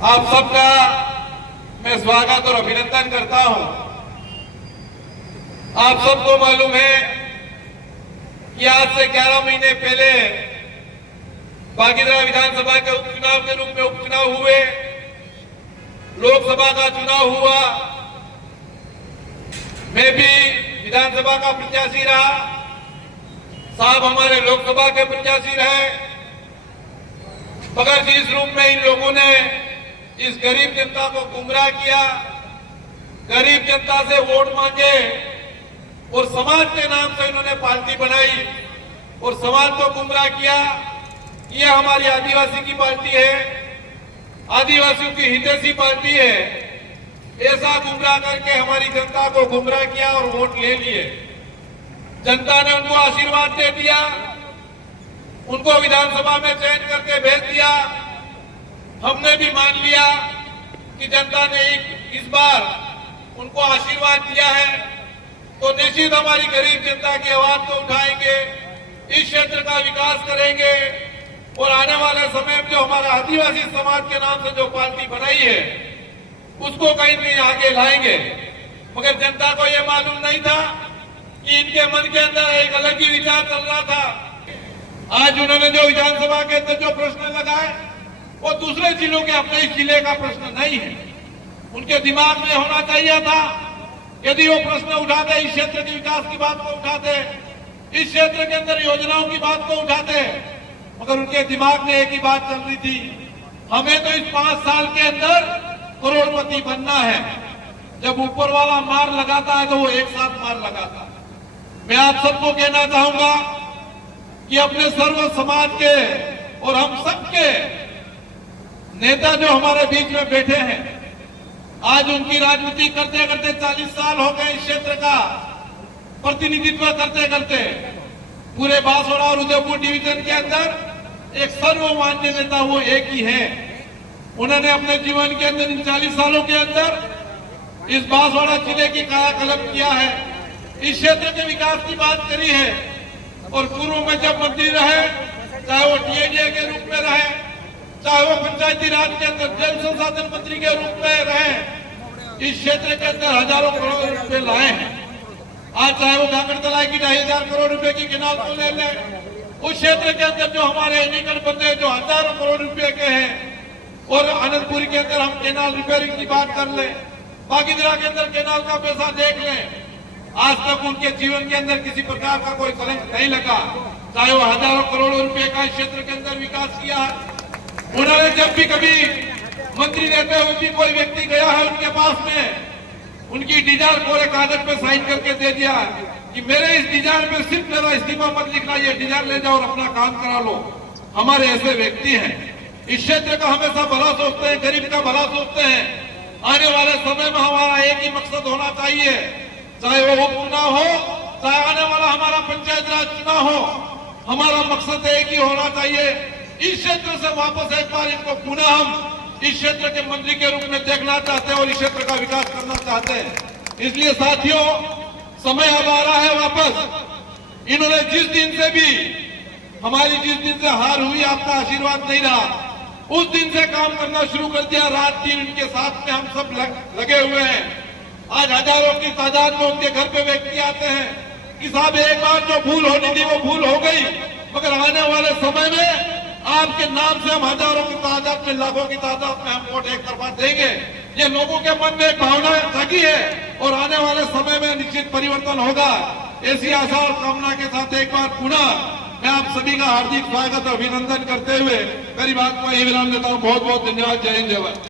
आप सबका मैं स्वागत और अभिनंदन करता हूं। आप सबको मालूम है कि आज से 11 महीने पहले बागीदरा विधानसभा के उपचुनाव के रूप में उपचुनाव हुए, लोकसभा का चुनाव हुआ। मैं भी विधानसभा का प्रत्याशी रहा, साहब हमारे लोकसभा के प्रत्याशी रहे, मगर जिस रूप में इन लोगों ने इस गरीब जनता को गुमराह किया, गरीब जनता से वोट मांगे और समाज के नाम से इन्होंने पार्टी बनाई और समाज को गुमराह किया। ये हमारी आदिवासी की पार्टी है, आदिवासियों की हितैषी पार्टी है। ऐसा गुमराह करके हमारी जनता को गुमराह किया और वोट ले लिए। जनता ने उनको आशीर्वाद दे दिया, उनको विधानसभा में चयन करके भेज दिया। हमने भी मान लिया कि जनता ने इस बार उनको आशीर्वाद दिया है, तो निश्चित हमारी गरीब जनता की आवाज को उठाएंगे, इस क्षेत्र का विकास करेंगे और आने वाले समय में जो हमारा आदिवासी समाज के नाम से जो पार्टी बनाई है उसको कहीं नहीं आगे लाएंगे। मगर जनता को यह मालूम नहीं था कि इनके मन के अंदर एक अलग ही विचार चल रहा था। आज उन्होंने जो विधानसभा के अंदर जो प्रश्न लगाए वो दूसरे जिलों के अपने इस जिले का प्रश्न नहीं है। उनके दिमाग में होना चाहिए था, यदि वो प्रश्न उठाते, इस क्षेत्र के विकास की बात को उठाते, इस क्षेत्र के अंदर योजनाओं की बात को उठाते, मगर उनके दिमाग में एक ही बात चल रही थी, हमें तो इस 5 साल के अंदर करोड़पति बनना है। जब ऊपर वाला मार लगाता है तो वो एक साथ मार लगाता है। मैं आप सबको कहना चाहूंगा कि अपने सर्व समाज के और हम सबके नेता जो हमारे बीच में बैठे हैं, आज उनकी राजनीति करते करते 40 साल हो गए, इस क्षेत्र का प्रतिनिधित्व करते करते पूरे बांसवाड़ा और उदयपुर डिवीजन के अंदर एक सर्वमान्य नेता वो एक ही है। उन्होंने अपने जीवन के अंदर इन 40 सालों के अंदर इस बांसवाड़ा जिले की कायाकल्प किया है, इस क्षेत्र के विकास की बात करी है। और पूर्व में जब मंत्री रहे, चाहे वो डीएडीए के रूप में रहे, चाहे वो पंचायती राज के अंदर जल संसाधन मंत्री के रूप में रहे, इस क्षेत्र के अंदर हजारों करोड़ रुपए लाए हैं। आज चाहे वो काकड़तलाई की 2,500 करोड़ रुपए की केनाल को ले ले, उस क्षेत्र के अंदर जो हमारे एनीकट बंदे जो हजारों करोड़ रुपए के हैं, और आनंदपुरी के अंदर हम केनाल रिपेयरिंग की बात कर ले, बागीदरा के अंदर केनाल का पैसा देख लें, आज तक उनके जीवन के अंदर किसी प्रकार का कोई कलंक नहीं लगा। चाहे वो हजारों करोड़ों रुपए का इस क्षेत्र के अंदर विकास किया है। उन्होंने जब भी कभी मंत्री रहते हुए भी कोई व्यक्ति गया है उनके पास में, उनकी डिजायर कोरे कागज पे साइन करके दे दिया कि मेरे इस डिजायर में सिर्फ मेरा इस्तीफा मत लिखना, ये डिजायर ले जाओ और अपना काम करा लो। हमारे ऐसे व्यक्ति हैं, इस क्षेत्र का हमेशा भला सोचते हैं, गरीब का भला सोचते हैं। आने वाले समय में हमारा एक ही मकसद होना चाहिए, चाहे वो उपचुनाव हो, चाहे आने वाला हमारा पंचायत राज चुनाव हो, हमारा मकसद एक ही होना चाहिए, इस क्षेत्र से वापस एक बार इनको पुनः हम इस क्षेत्र के मंत्री के रूप में देखना चाहते हैं और इस क्षेत्र का विकास करना चाहते हैं। इसलिए साथियों, समय अब आ रहा है वापस। इन्होंने जिस दिन से भी हमारी जिस दिन से हार हुई, आपका आशीर्वाद नहीं रहा, उस दिन से काम करना शुरू कर दिया। रात दिन उनके साथ में हम सब लगे हुए हैं। आज हजारों की तादाद में उनके घर पे व्यक्ति आते हैं कि साहब एक बार जो भूल होनी थी वो भूल हो गई, मगर आने वाले समय में आपके नाम से हम हजारों की तादाद में, लाखों की तादाद में हम वोट एक तरफा देंगे। ये लोगों के मन में एक भावना जगी है और आने वाले समय में निश्चित परिवर्तन होगा। ऐसी आशा और कामना के साथ एक बार पुनः मैं आप सभी का हार्दिक स्वागत और अभिनंदन करते हुए मेरी बात को यही विराम देता हूँ। बहुत बहुत धन्यवाद। जय हिंद, जय भारत।